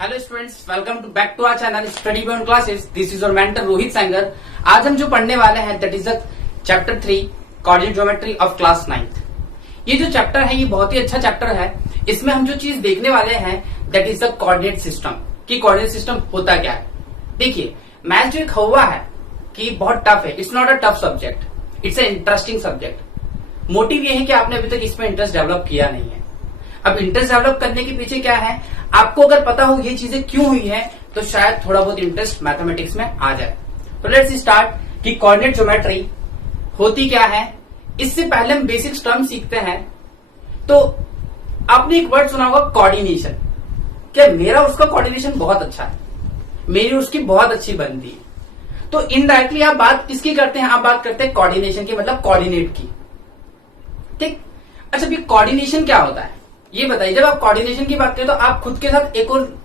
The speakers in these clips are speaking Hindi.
Hello students, welcome to back to our channel study beyond classes. This is your mentor Rohit Sengar. आज हम जो पढ़ने वाले हैं that is the chapter 3 coordinate geometry of class 9th। ये जो चैप्टर है ये बहुत ही अच्छा चैप्टर है। इसमें हम जो चीज देखने वाले हैं that is the coordinate system कि कोऑर्डिनेट सिस्टम होता क्या है। देखिए, मैथ जो एक हुआ है कि बहुत टफ है। It's not a tough subject, it's a interesting subject. Motive ये है कि आपने अभी तक इसमें इंटरेस्ट डेवलप किया नहीं है। अब इंटरेस्ट डेवलप करने के पीछे क्या है, आपको अगर पता हो ये चीजें क्यों हुई है तो शायद थोड़ा बहुत इंटरेस्ट मैथमेटिक्स में आ जाए। तो लेट्स स्टार्ट कि कोऑर्डिनेट ज्योमेट्री होती क्या है। इससे पहले हम बेसिक टर्म सीखते हैं। तो आपने एक वर्ड सुना होगा कोऑर्डिनेशन। क्या मेरा उसका कोऑर्डिनेशन बहुत अच्छा है, मेरी उसकी बहुत अच्छी बनती है। तो इनडायरेक्टली आप बात किसकी करते हैं, आप बात करते हैं कोऑर्डिनेशन की, मतलब कोऑर्डिनेट की। ठीक, अच्छा ये कोऑर्डिनेशन क्या होता है ये बताइए। जब आप कोऑर्डिनेशन की बात करें तो आप खुद के साथ एक और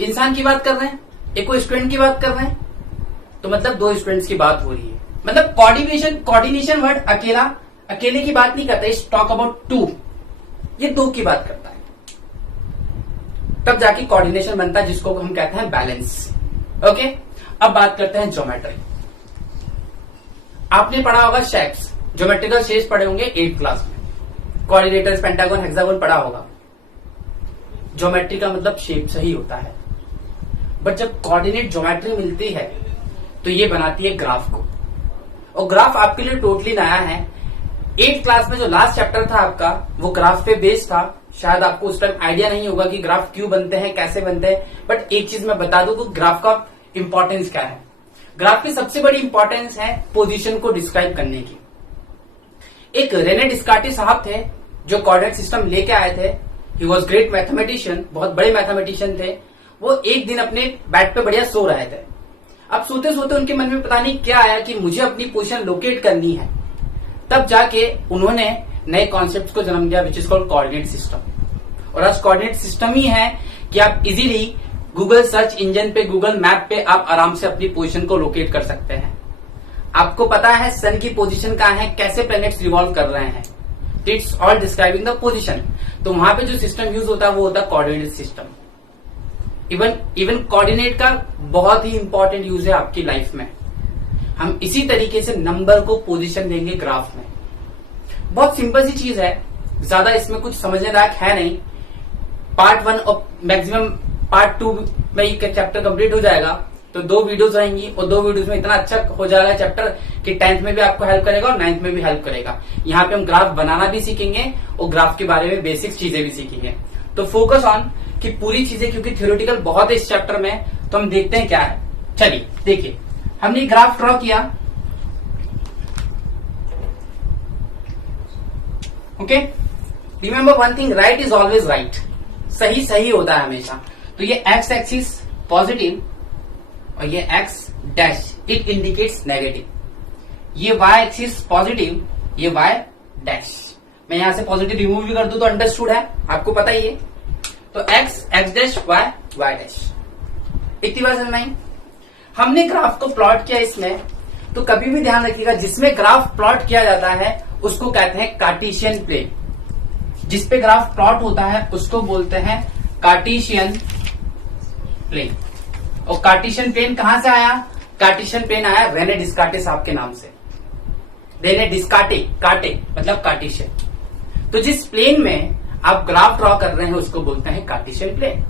इंसान की बात कर रहे हैं, एक और स्टूडेंट की बात कर रहे हैं, तो मतलब दो स्टूडेंट्स की बात हो रही है। मतलब कोऑर्डिनेशन वर्ड अकेले की बात नहीं करता। इट्स टॉक अबाउट टू, ये दो की बात करता है। तब जाके कोऑर्डिनेशन बनता है जिसको हम कहते हैं बैलेंस। ओके, अब बात करते हैं ज्योमेट्री। आपने पढ़ा होगा शेप्स, ज्योमेट्रिकल शेप्स पढ़े होंगे 8th क्लास में। कोऑर्डिनेटर्स, पेंटागन, हेक्सागोन पढ़ा होगा। ज्योमेट्री का मतलब शेप से ही होता है। बट जब कोऑर्डिनेट ज्योमेट्री मिलती है तो ये बनाती है ग्राफ को। और ग्राफ आपके लिए टोटली नया है। 8th क्लास में जो लास्ट चैप्टर था आपका वो ग्राफ पे बेस्ड था। शायद आपको उस टाइम आइडिया नहीं होगा कि ग्राफ क्यों बनते हैं, कैसे बनते हैं। बट एक चीज मैं बता दूं तो ग्राफ का इंपॉर्टेंस क्या है। ग्राफ की सबसे बड़ी इंपॉर्टेंस है पोजीशन को डिस्क्राइब करने की। एक रेने डिस्कार्टिस साहब थे जो कोऑर्डिनेट सिस्टम लेके आए थे। ही वॉज ग्रेट मैथमेटिशियन, बहुत बड़े मैथमेटिशियन थे। वो एक दिन अपने बेड पे बढ़िया सो रहे थे। अब सोते सोते उनके मन में पता नहीं क्या आया कि मुझे अपनी पोजीशन लोकेट करनी है। तब जाके उन्होंने नए कॉन्सेप्ट को जन्म दिया which is called coordinate system. और आज कोऑर्डिनेट सिस्टम ही है कि आप इजीली गूगल सर्च इंजन पे, गूगल मैप पे आप आराम से अपनी पोजीशन को लोकेट कर सकते हैं। आपको पता है सन की पोजीशन कहाँ है, कैसे प्लैनेट्स रिवॉल्व कर रहे हैं। It's all describing the position. तो वहां पे जो सिस्टम यूज होता है वो होता है कोऑर्डिनेट सिस्टम। इवन कोऑर्डिनेट का बहुत ही इंपॉर्टेंट यूज है आपकी लाइफ में। हम इसी तरीके से नंबर को पोजीशन देंगे ग्राफ में। बहुत सिंपल सी चीज है, ज्यादा इसमें कुछ समझने लायक है नहीं। पार्ट 1 और मैक्सिमम पार्ट 2 में ये चैप्टर कंप्लीट हो जाएगा। तो 2 वीडियोस रहेंगी और 2 वीडियोस में इतना अच्छा हो जाएगा चैप्टर कि 10th में भी आपको हेल्प करेगा और 9th में भी हेल्प करेगा। यहाँ पे हम ग्राफ बनाना भी सीखेंगे और ग्राफ के बारे में बेसिक चीजें भी सीखेंगे। तो फोकस ऑन कि पूरी चीजें, क्योंकि थ्योरेटिकल बहुत है इस चैप्टर में। तो हम देखते हैं क्या है। चलिए देखिए, हमने ग्राफ ड्रॉ किया। Okay, remember one thing, right is always right. सही सही होता है हमेशा। तो ये एक्स एक्सिस पॉजिटिव और ये x dash, it indicates negative. ये वाई एक्सिस पॉजिटिव, ये वाई डैश। मैं यहां से पॉजिटिव रिमूव भी कर दूं तो अंडरस्टूड है, आपको पता ही है। तो x x dash, y y dash. इतनी बात समझ नहीं। हमने ग्राफ को प्लॉट किया इसमें, तो कभी भी ध्यान रखिएगा जिसमें ग्राफ प्लॉट किया जाता है उसको कहते हैं कार्टेशियन प्लेन। जिसपे ग्राफ प्लॉट होता है उसको बोलते हैं कार्टेशियन प्लेन। और कार्टेशियन प्लेन कहां से आया? कार्टेशियन प्लेन आया रेने डिस्कार्टिस साहब के नाम से। रेने डिस्कार्टे, काटे मतलब कार्टेशियन। तो जिस प्लेन में आप ग्राफ ड्रॉ कर रहे हैं उसको बोलते हैं कार्टेशियन प्लेन।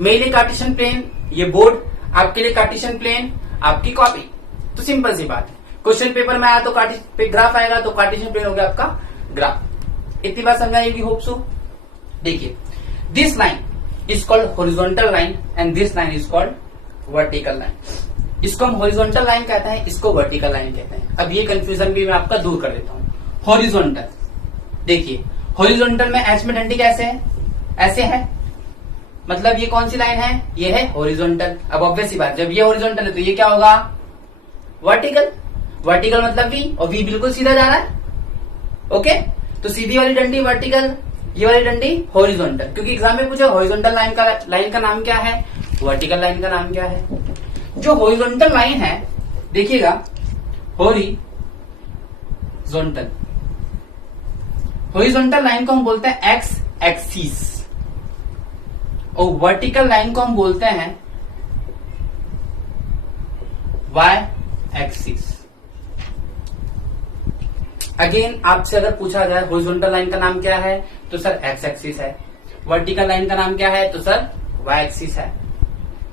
मेरे लिए कार्टेशियन प्लेन ये बोर्ड, आपके लिए कार्टेशियन प्लेन आपकी कॉपी। तो सिंपल सी बात है। क्वेश्चन पेपर में आया तो ग्राफ आएगा, तो कार्टेशियन प्लेन हो गया आपका ग्राफ। इतनी बात समझाएगी, होप सो। देखिए, this line is called horizontal line and this line is called vertical line। इसको हम horizontal line कहते हैं, इसको vertical line कहते हैं। अब ये कंफ्यूजन भी मैं आपका दूर कर देता हूँ। horizontal, देखिए horizontal में एच में डंडी कैसे है, ऐसे है, मतलब ये कौन सी लाइन है, ये है horizontal। अब ऑब्वियस सी बात, जब ये horizontal है तो ये क्या होगा, vertical। vertical मतलब V, और V बिल्कुल सीधा जा रहा है। ओके, तो सीधी वाली डंडी वर्टिकल, ये वाली डंडी हॉरिजॉन्टल। क्योंकि एग्जाम में पूछा हॉरिजॉन्टल लाइन का नाम क्या है, वर्टिकल लाइन का नाम क्या है। जो हॉरिजॉन्टल लाइन है, देखिएगा हॉरिजॉन्टल लाइन को हम बोलते हैं एक्स एक्सिस। और वर्टिकल लाइन को हम बोलते हैं वाई एक्सिस। अगेन आपसे अगर पूछा जाए हॉरिजॉन्टल लाइन का नाम क्या है तो सर एक्स एक्सिस है, वर्टिकल लाइन का नाम क्या है तो सर वाई एक्सिस है।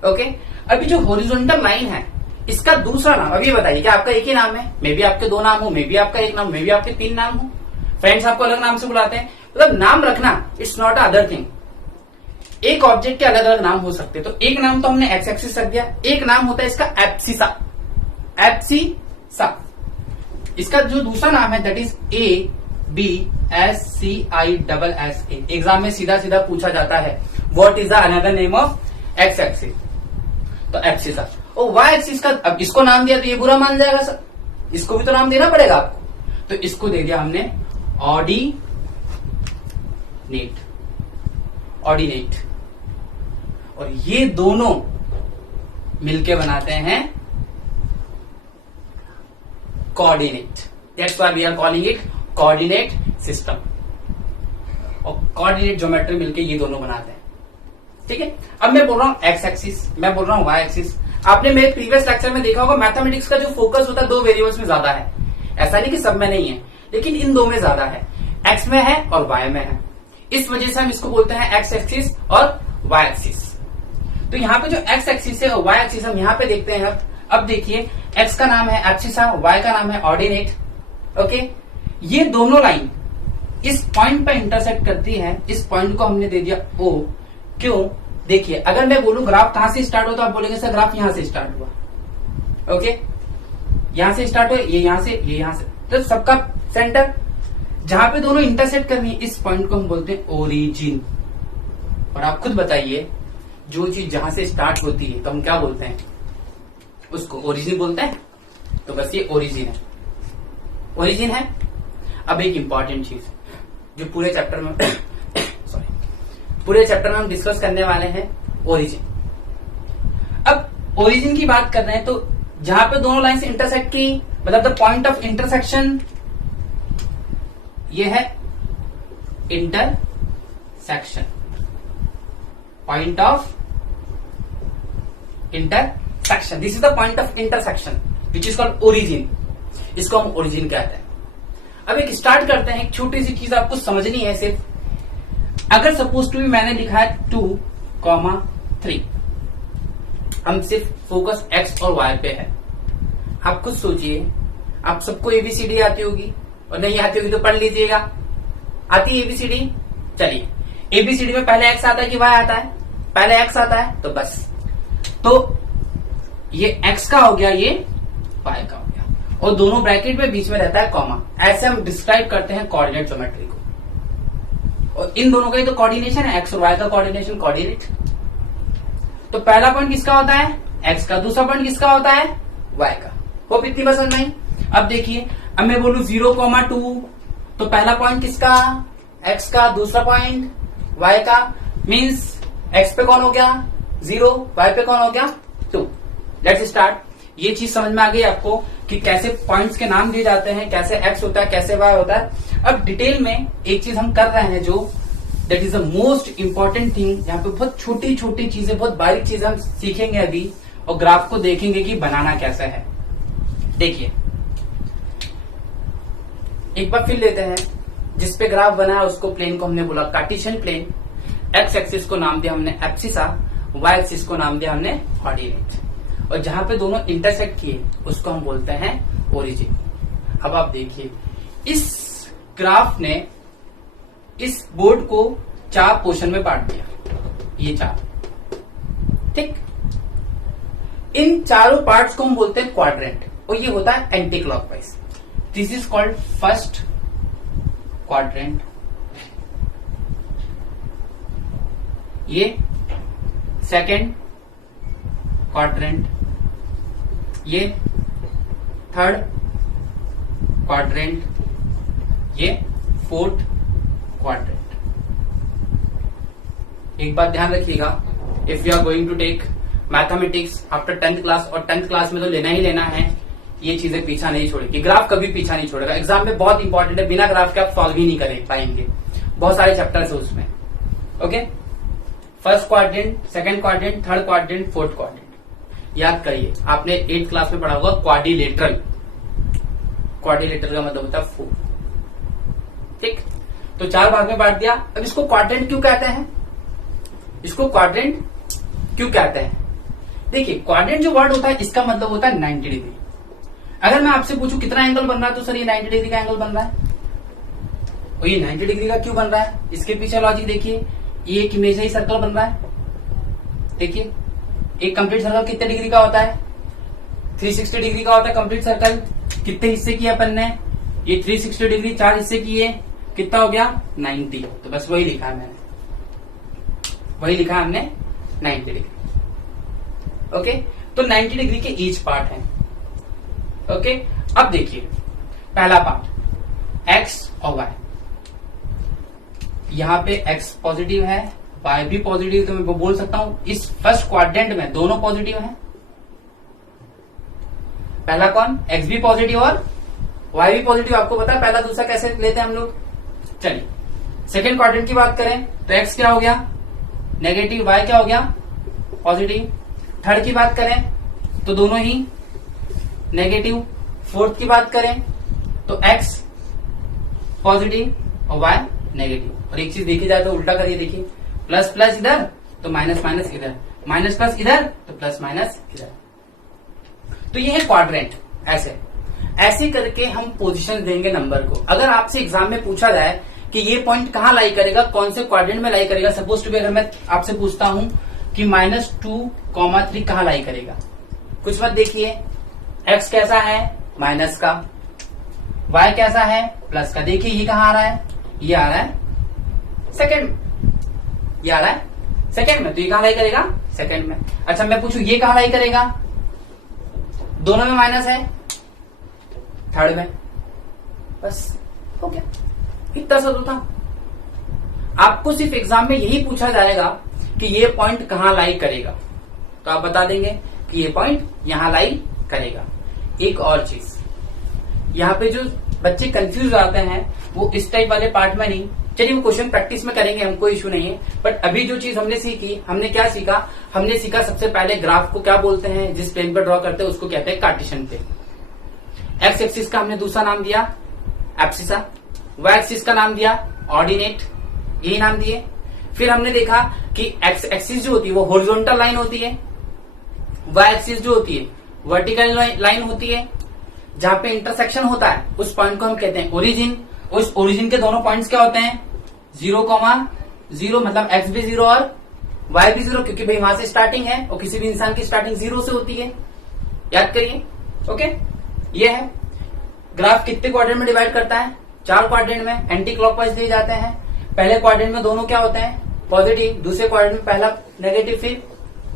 ओके, अभी जो हॉरिजॉन्टल लाइन है इसका दूसरा नाम, अभी बताइए क्या आपका एक ही नाम है? मे बी आपके दो नाम हो, मे बी आपका एक नाम, मे बी आपके तीन नाम हो, फ्रेंड्स आपको अलग नाम से बुलाते हैं। मतलब नाम रखना इट्स नॉट अदर थिंग। एक ऑब्जेक्ट के अलग अलग नाम हो सकते हैं, तो एक नाम तो हमने एक्स एक्सिस रख दिया, एक नाम होता है इसका एब्सिसा। एब्सिसा इसका जो दूसरा नाम है दैट इज ABSCISS। एग्जाम में सीधा सीधा पूछा जाता है what is the another name of x axis, तो एब्सिसा। और वाई एक्सिस का अब इसको नाम दिया तो ये बुरा मान जाएगा सर, इसको भी तो नाम देना पड़ेगा आपको, तो इसको दे दिया हमने ऑर्डिनेट। ऑर्डिनेट और ये दोनों मिलके बनाते हैं coordinate. That's why we are calling it coordinate system. और कोऑर्डिनेट ज्योमेट्री मिलके ये दोनों बनाते हैं। ठीक है, अब मैं बोल रहा हूं एक्स एक्सिस, मैं बोल रहा हूं वाई एक्सिस। आपने मेरे प्रीवियस लेक्चर में देखा होगा मैथमेटिक्स का जो फोकस होता है दो वेरिएबल्स में ज्यादा है। ऐसा नहीं कि सब में नहीं है, लेकिन इन दो में ज्यादा है, एक्स में है और वाई में है। इस वजह से हम इसको बोलते हैं एक्स एक्सिस और वाई एक्सिस। तो यहाँ पे जो एक्स एक्सिस है और वाई एक्सिस हम यहाँ पे देखते हैं। अब देखिए एक्स का नाम है एब्सिसा, वाई का नाम है ऑर्डिनेट। ओके, ये दोनों लाइन इस पॉइंट पे इंटरसेक्ट करती है। इस पॉइंट को हमने दे दिया ओ। क्यों? देखिए अगर मैं बोलूं ग्राफ कहां से स्टार्ट होता है, आप बोलेंगे सर ग्राफ यहां से स्टार्ट हुआ। ओके, यहां से स्टार्ट हुआ, ये यहां से, ये यहां से, तो सबका सेंटर जहां पे दोनों इंटरसेक्ट करनी है इस पॉइंट को हम बोलते हैं ओरिजिन। और आप खुद बताइए जो चीज जहां से स्टार्ट होती है तो हम क्या बोलते हैं? उसको ओरिजिन बोलते हैं। तो बस ये ओरिजिन है, ओरिजिन है। अब एक इंपॉर्टेंट चीज जो पूरे चैप्टर में पूरे चैप्टर में हम डिस्कस करने वाले हैं, ओरिजिन। अब ओरिजिन की बात कर रहे हैं तो जहां पे दोनों लाइन से इंटरसेक्ट की, मतलब द पॉइंट ऑफ इंटरसेक्शन, ये है intersection, point of intersection. This is the point of intersection which is called origin. इसको हम ओरिजिन कहते हैं। अब एक स्टार्ट करते हैं, एक छोटी सी चीज आपको समझनी है सिर्फ। अगर सपोज टू भी मैंने लिखा है 2,3, हम सिर्फ फोकस एक्स और वाई पे है। आप खुद सोचिए, आप सबको एबीसीडी आती होगी, और नहीं आती होगी तो पढ़ लीजिएगा। आती है एबीसीडी? चलिए, एबीसीडी में पहले एक्स आता है कि वाई आता है? पहले एक्स आता है, तो बस, तो ये एक्स का हो गया, ये वाई का हो गया, और दोनों ब्रैकेट में बीच में रहता है कॉमा। ऐसे हम डिस्क्राइब करते हैं कोऑर्डिनेट ज्योमेट्री को। और इन दोनों का ही तो कोऑर्डिनेशन है, एक्स और वाई का कोऑर्डिनेशन, कोऑर्डिनेट। तो पहला पॉइंट किसका होता है? एक्स का। दूसरा पॉइंट किसका होता है? वाई का। होप इतनी बात समझ में आई? अब देखिए, अब मैं बोलूं 0,2, तो पहला पॉइंट किसका? एक्स का। दूसरा पॉइंट वाई का। मीन्स एक्स पे कौन हो गया? 0, वाई पे कौन हो गया? 2। Let's start. ये चीज समझ में आ गई आपको कि कैसे पॉइंट्स के नाम दिए जाते हैं, कैसे एक्स होता है, कैसे वाई होता है। अब डिटेल में एक चीज हम कर रहे हैं जो that is the most important thing. यहाँ पे बहुत छोटी छोटी चीजें, बहुत बारीक चीजें हम सीखेंगे अभी, और ग्राफ को देखेंगे कि बनाना कैसा है। देखिए, एक बार फिर लेते हैं। जिसपे ग्राफ बना है उसको, प्लेन को हमने बोला कार्टेशियन प्लेन। एक्स एक्सिस को नाम दिया हमने एब्सिसा, वाई एक्सिस को नाम दिया हमने ऑर्डिनेट, और जहां पे दोनों इंटरसेक्ट किए उसको हम बोलते हैं ओरिजिन। अब आप देखिए, इस ग्राफ ने इस बोर्ड को 4 पोर्शन में बांट दिया, ये 4, ठीक। इन चारों पार्ट्स को हम बोलते हैं क्वाड्रेंट, और ये होता है anti clockwise. This is called first quadrant, ये सेकंड क्वाड्रेंट, ये थर्ड क्वाड्रेंट, ये फोर्थ क्वाड्रेंट। एक बात ध्यान रखिएगा, if you are going to take mathematics after 10th class, और 10th क्लास में तो लेना ही लेना है, ये चीजें पीछा नहीं छोड़ेगी। ग्राफ कभी पीछा नहीं छोड़ेगा। एग्जाम में बहुत इंपॉर्टेंट है, बिना ग्राफ के आप सॉल्व ही नहीं कर पाएंगे। बहुत सारे चैप्टर्स है उसमें। Okay, first quadrant, second quadrant, third quadrant, fourth quadrant. याद करिए, आपने 8th क्लास में पढ़ा होगा क्वाड्रिलेटरल। क्वाड्रिलेटरल का मतलब होता है 4। ठीक, तो 4 भाग में बांट दिया। अब इसको क्वाड्रेंट क्यों कहते हैं? इसको क्वाड्रेंट क्यों कहते हैं? देखिए, क्वाड्रेंट जो वर्ड होता है इसका मतलब होता है 90 डिग्री। अगर मैं आपसे पूछूं कितना एंगल बन रहा है, तो सर ये 90 डिग्री का एंगल बन रहा है। और ये 90 डिग्री का क्यों बन रहा है? इसके पीछे लॉजिक देखिए, ये एक इमेजिनरी सर्कल बन रहा है। देखिए, एक कंप्लीट सर्कल कितने डिग्री का होता है? 360 डिग्री का होता है कंप्लीट सर्कल। कितने हिस्से किए अपन ने? ये 360 डिग्री 4 हिस्से किए, कितना हो गया? 90। तो बस वही लिखा है मैंने, वही लिखा है हमने 90 डिग्री। ओके, तो 90 डिग्री के ईच पार्ट है। ओके, अब देखिए पहला पार्ट एक्स और वाई। यहां पे एक्स पॉजिटिव है, वाई भी पॉजिटिव, तो मैं बोल सकता हूं इस फर्स्ट क्वाड्रेंट में दोनों पॉजिटिव हैं। पहला कौन? एक्स भी पॉजिटिव और वाई भी पॉजिटिव। आपको पता है पहला दूसरा कैसे लेते हैं हम लोग। चलिए, सेकेंड क्वाड्रेंट की बात करें तो एक्स क्या हो गया? नेगेटिव, वाई क्या हो गया? पॉजिटिव। थर्ड की बात करें तो दोनों ही नेगेटिव। फोर्थ की बात करें तो एक्स पॉजिटिव और वाई नेगेटिव। और एक चीज देखी जाए तो उल्टा करिए, देखिए प्लस प्लस इधर तो माइनस माइनस इधर, माइनस प्लस इधर तो प्लस माइनस इधर। तो ये है क्वाड्रेंट। ऐसे ऐसे करके हम पोजीशन देंगे नंबर को। अगर आपसे एग्जाम में पूछा जाए कि ये पॉइंट कहां लाई करेगा, कौन से क्वाड्रेंट में लाई करेगा, सपोज टू बी अगर मैं आपसे पूछता हूं कि -2, 3 कहां लाई करेगा, कुछ मत देखिए। एक्स कैसा है? माइनस का। वाई कैसा है? प्लस का। देखिए ये कहां आ रहा है? ये आ रहा है सेकंड में, ये आ रहा है सेकंड में, तो ये कहां लाई करेगा? सेकंड में। अच्छा मैं पूछूं ये कहां लाई करेगा? दोनों में माइनस है, थर्ड में। बस हो गया, इतना सा तो था। आपको सिर्फ एग्जाम में यही पूछा जाएगा कि ये पॉइंट कहां लाई करेगा, तो आप बता देंगे कि ये पॉइंट यहां लाई करेगा। एक और चीज, यहाँ पे जो बच्चे कंफ्यूज आते हैं वो इस टाइप वाले पार्ट में नहीं, चलिए वो क्वेश्चन प्रैक्टिस में करेंगे, हमको इश्यू नहीं है। बट अभी जो चीज हमने सीखी, हमने क्या सीखा? हमने सीखा सबसे पहले ग्राफ को क्या बोलते हैं, जिस प्लेन पर ड्रॉ करते हैं उसको कहते हैं कार्टेशियन प्लेन। एक्स एक्सिस का हमने दूसरा नाम दिया एब्सिसा, वाई एक्सिस का नाम दिया ऑर्डिनेट, यही नाम दिए। फिर हमने देखा कि एक्स एक्सिस जो होती है वो हॉरिजॉन्टल लाइन होती है, वाई एक्सिस जो होती है वर्टिकल लाइन होती है। जहां पे इंटरसेक्शन होता है उस पॉइंट को हम कहते हैं ओरिजिन। उस ओरिजिन के दोनों पॉइंट्स क्या होते हैं? 0,0, मतलब एक्स भी 0 और वाई भी 0, क्योंकि भाई वहां से स्टार्टिंग है और किसी भी इंसान की स्टार्टिंग 0 से होती है। याद करिए। ओके, ये है ग्राफ। कितने क्वाड्रेंट में डिवाइड करता है? 4 क्वाड्रेंट में, एंटी क्लॉकवाइज दिए जाते हैं। पहले क्वाड्रेंट में दोनों क्या होते हैं? पॉजिटिव। दूसरे क्वाड्रेंट में पहला नेगेटिव, फिर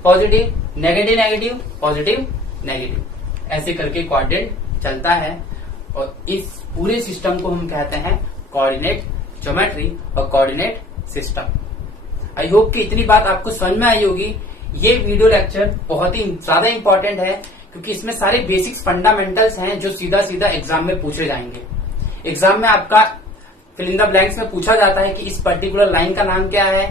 positive, negative negative, positive negative, ऐसे करके क्वाड्रेंट चलता है। और इस पूरे सिस्टम को हम कहते हैं कोऑर्डिनेट ज्योमेट्री और कोऑर्डिनेट सिस्टम। आई होप कि इतनी बात आपको समझ में आई होगी। ये वीडियो लेक्चर बहुत ही ज्यादा इंपॉर्टेंट है क्योंकि इसमें सारे बेसिक्स फंडामेंटल्स हैं जो सीधा सीधा एग्जाम में पूछे जाएंगे। एग्जाम में आपका फिल इन द ब्लैंक्स में पूछा जाता है कि इस पर्टिकुलर लाइन का नाम क्या है,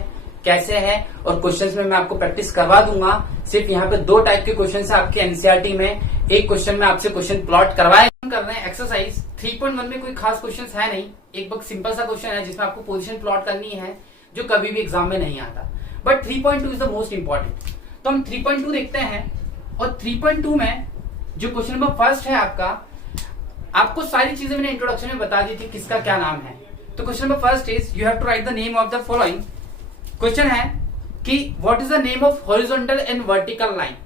कैसे है, और क्वेश्चंस में मैं आपको प्रैक्टिस करवा दूंगा। सिर्फ यहाँ पे 2 टाइप के क्वेश्चन है आपके एनसीईआरटी में। एक क्वेश्चन में आपसे क्वेश्चन प्लॉट करवाए। हम कर रहे हैं एक्सरसाइज 3.1 में कोई खास क्वेश्चन है नहीं, एक बहुत सिंपल सा क्वेश्चन है जिसमें आपको पोजीशन प्लॉट करनी है, जो कभी भी एग्जाम में नहीं आता। But 3.2 is the most important. तो हम 3.2 देखते हैं, और 3.2 में जो क्वेश्चन नंबर फर्स्ट है आपको सारी चीजें मैंने इंट्रोडक्शन में बता दी थी किसका क्या नाम है। तो question number first is you have to write the name of the following. Question है कि what is the name of horizontal and vertical line.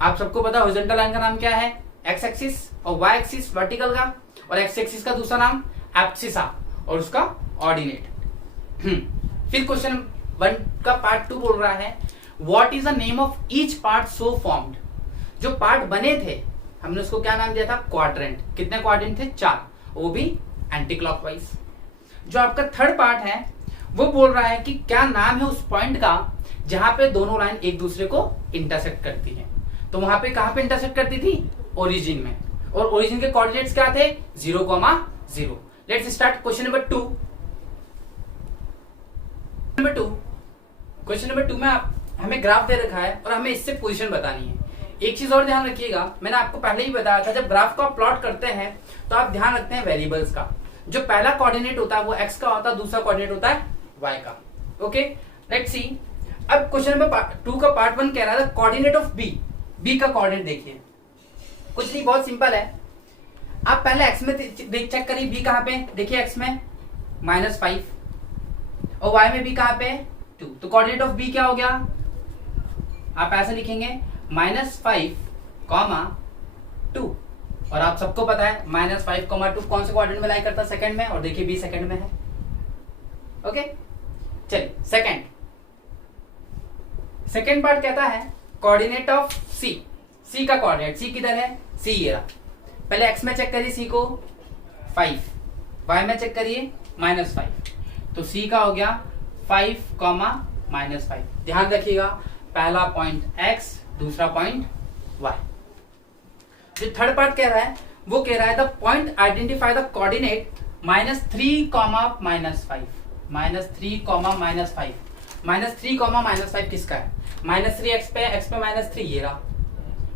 आप सबको पता है हॉरिजॉन्टल लाइन का नाम क्या है? एक्स एक्सिस, और वाई एक्सिस वर्टिकल का, और एक्स एक्सिस का दूसरा नाम एब्सिसा और उसका ऑर्डिनेट। फिर क्वेश्चन 1 का पार्ट 2 बोल रहा है what is the name of each part so formed. जो पार्ट बने थे हमने उसको क्या नाम दिया था? क्वाड्रेंट। कितने क्वाड्रेंट थे? 4, वो भी एंटी क्लॉकवाइज। जो आपका थर्ड पार्ट है वो बोल रहा है कि क्या नाम है उस पॉइंट का जहां पे दोनों लाइन एक दूसरे को इंटरसेक्ट करती है। तो वहां पे कहां पे इंटरसेक्ट करती थी? ओरिजिन में। और ओरिजिन के कोऑर्डिनेट्स क्या थे? 0,0। Let's start question number 2। Question number 2 में हमें ग्राफ दे रखा है और हमें इससे पोजीशन बतानी है। एक चीज और ध्यान रखिएगा, मैंने आपको पहले ही बताया था, जब ग्राफ को आप प्लॉट करते हैं तो आप ध्यान रखते हैं वेरिएबल्स का। जो पहला कोऑर्डिनेट होता है वो एक्स का होता है, दूसरा कोऑर्डिनेट होता है वाई का। Okay, let's see. अब क्वेश्चन नंबर 2 का पार्ट 1 कह रहा था कोऑर्डिनेट ऑफ बी। बी का कोऑर्डिनेट देखिए, कुछ नहीं, बहुत सिंपल है। आप पहले एक्स में चेक करिए, बी कहां पे, देखिए एक्स में -5 और वाई में बी कहां पे 2, तो कोऑर्डिनेट ऑफ बी क्या हो गया, आप ऐसे लिखेंगे -5, 2। और आप सबको पता है -5, 2 कौन से क्वाड्रेंट में लाई करता है, सेकंड में, और देखिए बी सेकंड में है। ओके, चलिए सेकंड पार्ट कहता है कोऑर्डिनेट ऑफ सी। सी का कोऑर्डिनेट, सी किधर है, सी ये रहा। पहले एक्स में चेक करिए सी को 5, वाई में चेक करिए -5, तो सी का हो गया 5, -5। ध्यान रखिएगा, पहला पॉइंट एक्स, दूसरा पॉइंट वाई। जो थर्ड पार्ट कह रहा है वो कह रहा है the point identify the coordinate -3, -5। -3, -5 किसका है, -3 एक्स पे -3 ये रहा,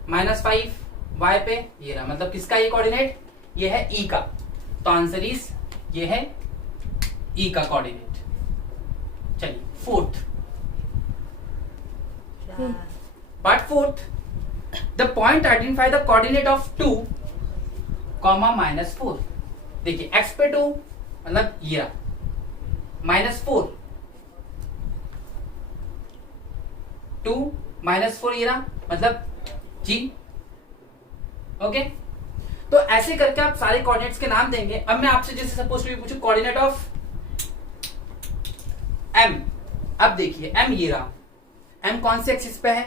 -5 वाई पे ये रहा, मतलब किसका ये कोऑर्डिनेट, ये है ई का। तो आंसर इज ये है ई का कोऑर्डिनेट। चलिए part fourth, the point identify the coordinate of 2, -4। देखिए एक्स पे 2 मतलब ये रहा, -4, 2 -4 ये रहा, मतलब जी। ओके, तो ऐसे करके आप सारे कोऑर्डिनेट्स के नाम देंगे। अब मैं आपसे जैसे सपोज टू पूछूं कोऑर्डिनेट ऑफ एम। अब देखिए एम ये रहा, एम कौन से एक्सिस पे है,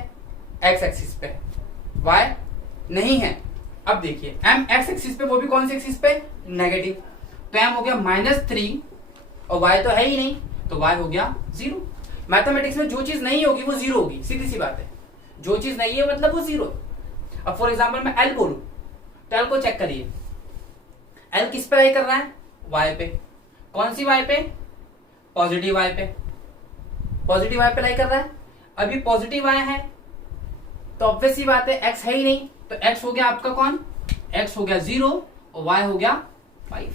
एक्स एक्सिस पे है, वाई नहीं है। अब देखिए एम एक्स एक्सिस पे, वो भी कौन से एक्सिस पे, नेगेटिव। तो एम हो गया -3 और वाई तो है ही नहीं, तो वाई हो गया 0। मैथमेटिक्स में जो चीज नहीं होगी वो 0 होगी, सीधी सी बात है। जो चीज नहीं है मतलब वो 0। अब फॉर एग्जाम्पल मैं एल बोलूं तो एल को चेक करिए, एल किस पे लाई कर रहा है, वाई पे। कौन सी वाई पे, पॉजिटिव वाई पे, पॉजिटिव वाई पे लाई कर रहा है। अभी पॉजिटिव वाई है तो ऑब्वियस सी बात है एक्स है ही नहीं, तो एक्स हो गया आपका कौन, एक्स हो गया 0 और वाई हो गया 5।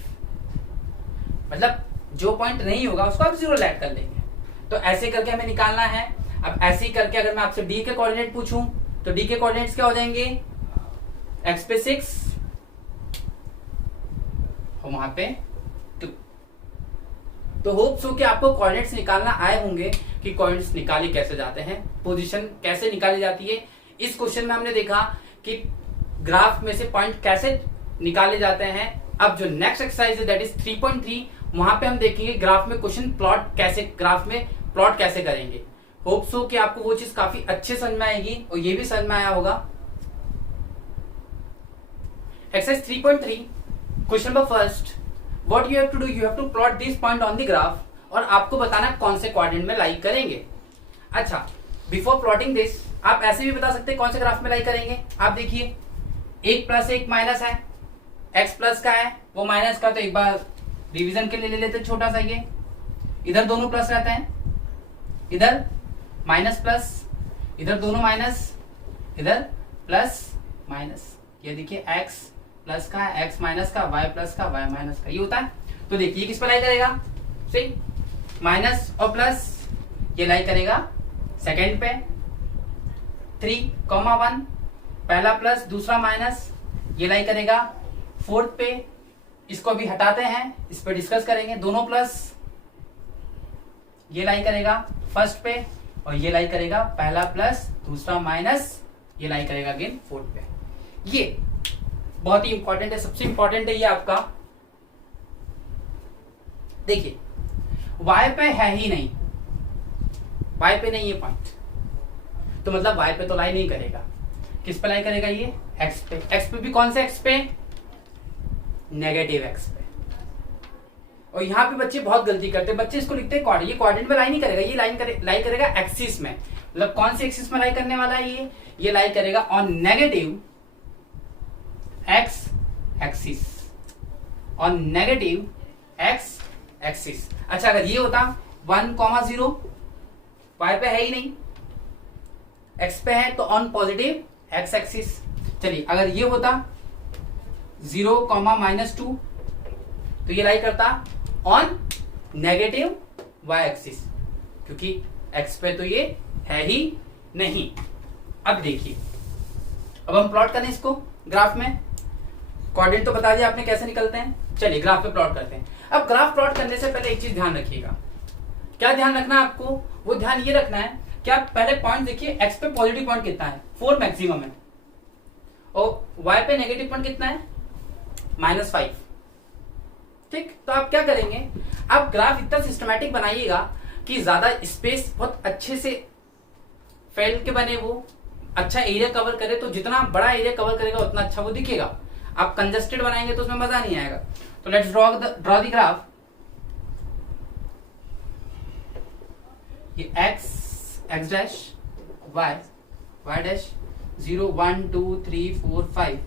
मतलब जो पॉइंट नहीं होगा उसको आप 0 ऐड कर लेंगे। तो ऐसे करके हमें निकालना है। अब ऐसे ही करके अगर मैं आपसे डी के कोऑर्डिनेट पूछूं तो डी के कोऑर्डिनेट्स क्या हो जाएंगे, एक्स पे 6 और वहां पे 2। तो होप सो कि आपको कोऑर्डिनेट्स निकालना आए होंगे कि कोऑर्डिनेट्स निकाले कैसे जाते हैं, पोजीशन कैसे निकाली जाती है। इस क्वेश्चन में हमने देखा कि ग्राफ में से पॉइंट कैसे निकाले जाते हैं। अब जो नेक्स्ट एक्सरसाइज है दैट इज 3.3, वहां पे हम देखेंगे ग्राफ में क्वेश्चन प्लॉट कैसे, ग्राफ में प्लॉट कैसे करेंगे। होप सो कि आपको वो चीज काफी अच्छे समझ में आएगी और ये भी समझ में आया होगा। Exercise 3.3, question number first, what you have to do, you have to plot this point on the graph और आपको बताना कौन से क्वाड्रेंट में लाई करेंगे। अच्छा, बिफोर प्लॉटिंग दिस आप ऐसे भी बता सकते हैं कौन से ग्राफ में लाई करेंगे। आप देखिए 1 + 1 माइनस है, एक्स प्लस का है वो माइनस का, तो एक बार रिवीजन के लिए ले लेते छोटा सा, ये इधर दोनों प्लस रहते हैं, इधर माइनस प्लस, इधर दोनों माइनस, इधर प्लस माइनस। ये देखिए x प्लस का, x माइनस का, y प्लस का, y माइनस का, ये होता है। तो देखिए ये किस पर लाई करेगा, सही, माइनस और प्लस ये लाई करेगा सेकंड पे, 3,1 पहला प्लस दूसरा माइनस ये लाई करेगा फोर्थ पे। इसको अभी हटाते हैं, इस पर डिस्कस करेंगे। दोनों प्लस ये लाई करेगा फर्स्ट पे और ये लाई करेगा पहला प्लस दूसरा माइनस, ये लाई करेगा अगेन फोर्थ पे। ये बहुत ही इंपॉर्टेंट है, सबसे इंपॉर्टेंट है ये आपका। देखिए y पे है ही नहीं, y पे नहीं है पॉइंट, तो मतलब y पे तो लाई नहीं करेगा। किस पे लाई करेगा, ये x पे। x पे भी कौन से x पे, नेगेटिव x पे। और यहाँ पे बच्चे बहुत गलती करते हैं, बच्चे इसको लिखते हैं क्वाड्रेंट, ये क्वाड्रेंट में लाई नहीं करेगा, ये लाई करेगा एक्सिस में। मतलब कौन सी एक्सिस में लाई करने वाला है, ये लाई करेगा on negative x axis, on negative x axis. अच्छा, अगर ये होता 1,0 y पे है ही नहीं, x पे है तो ऑन पॉजिटिव x एक्सिस। चलिए अगर ये होता 0, -2 तो ये लाई करता ऑन नेगेटिव y एक्सिस, क्योंकि x पे तो ये है ही नहीं। अब देखिए, अब हम प्लॉट करें इसको ग्राफ में। कोऑर्डिनेट तो बता दिया आपने कैसे निकलते हैं, चलिए ग्राफ पे प्लॉट करते हैं। अब ग्राफ प्लॉट करने से पहले एक चीज ध्यान रखिएगा। क्या ध्यान रखना है आपको? वो ध्यान ये रखना है कि आप पहले पॉइंट देखिए, x पे पॉजिटिव पॉइंट कितना है, 4 मैक्सिमम है, और y पे नेगेटिव पॉइंट कितना है, -5। ठीक, तो आप क्या करेंगे, आप ग्राफ इतना सिस्टमैटिक बनाइएगा कि ज्यादा स्पेस बहुत अच्छे से फैल के बने, वो अच्छा एरिया कवर करे। तो जितना बड़ा एरिया कवर करेगा उतना अच्छा वो दिखेगा। आप कंजस्टेड बनाएंगे तो उसमें मजा नहीं आएगा। तो लेट्स ड्रॉ द ग्राफ। ये x डैश, y डैश, 0, 1, 2, 3, 4, 5,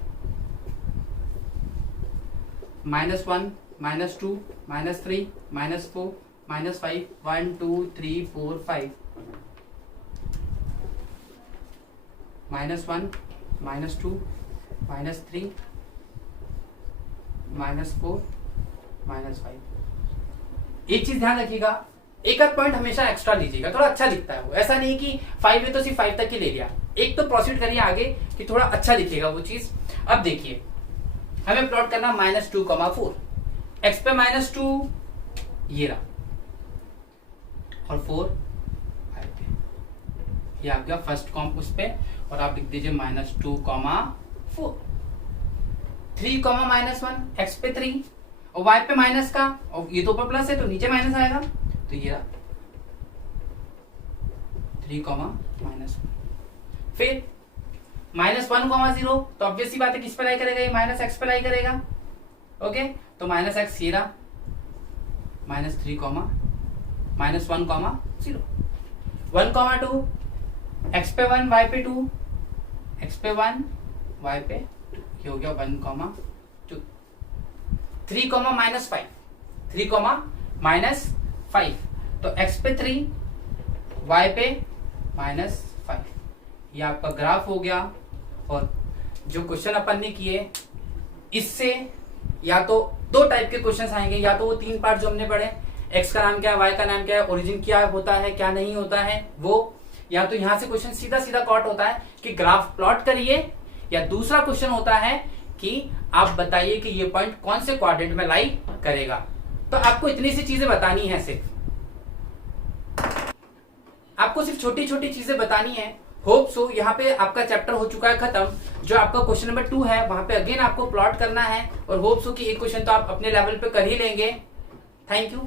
-1, -2, -3, -4, -5, 1, 2, 3, 4, 5, -1, -2, -3, -4, -5। एक चीज ध्यान रखिएगा, एक आध पॉइंट हमेशा एक्स्ट्रा लीजिएगा, थोड़ा अच्छा दिखता है वो। ऐसा नहीं कि 5 है तो सिर्फ 5 तक ही ले लिया, एक तो प्रोसीड करिए आगे कि थोड़ा अच्छा दिखेगा वो चीज। अब देखिए, हमें प्लॉट करना -2, 4, x पे -2 ये रहा, और 4 ये आ गया फर्स्ट कॉम उस पे, और आप लिख दीजिए -2, 4, 3, -1, x पे 3 और y पे माइनस का, और ये तो ऊपर प्लस है तो नीचे माइनस आएगा, तो ये रहा 3, -1। फिर -1, 0 तो ऑब्वियस सी बात है किस पे लाई करेगा, ये -x पे लाई करेगा। ओके, तो -x ये रहा, -3, -1, 0, 1, 2, x पे 1, y पे 2, x पे 1, y पे 2, ये हो गया 1, 2, 3, -5, 3, -5, तो x पे 3, y पे -5, ये आपका ग्राफ हो गया। और जो क्वेश्चन अपन ने किए, इससे या तो दो टाइप के क्वेश्चंस आएंगे, या तो वो 3 पार्ट जो हमने पढ़े, x का नाम क्या है, y का नाम क्या है, ओरिजिन क्या होता है क्या नहीं होता है वो, या तो यहां से क्वेश्चन सीधा सीधा कॉट होता है कि ग्राफ प्लॉट करिए, या दूसरा क्वेश्चन होता है कि आप बताइए कि ये पॉइंट कौन से क्वाड्रेंट में लाई करेगा। तो आपको इतनी सी चीजें बतानी है, आपको सिर्फ छोटी छोटी चीजें बतानी है। होप सो यहाँ पे आपका चैप्टर हो चुका है खत्म। जो आपका क्वेश्चन नंबर 2 है वहां पे अगेन आपको प्लॉट करना है, और होप सो कि एक क्वेश्चन तो आप अपने लेवल पे कर ही लेंगे। Thank you.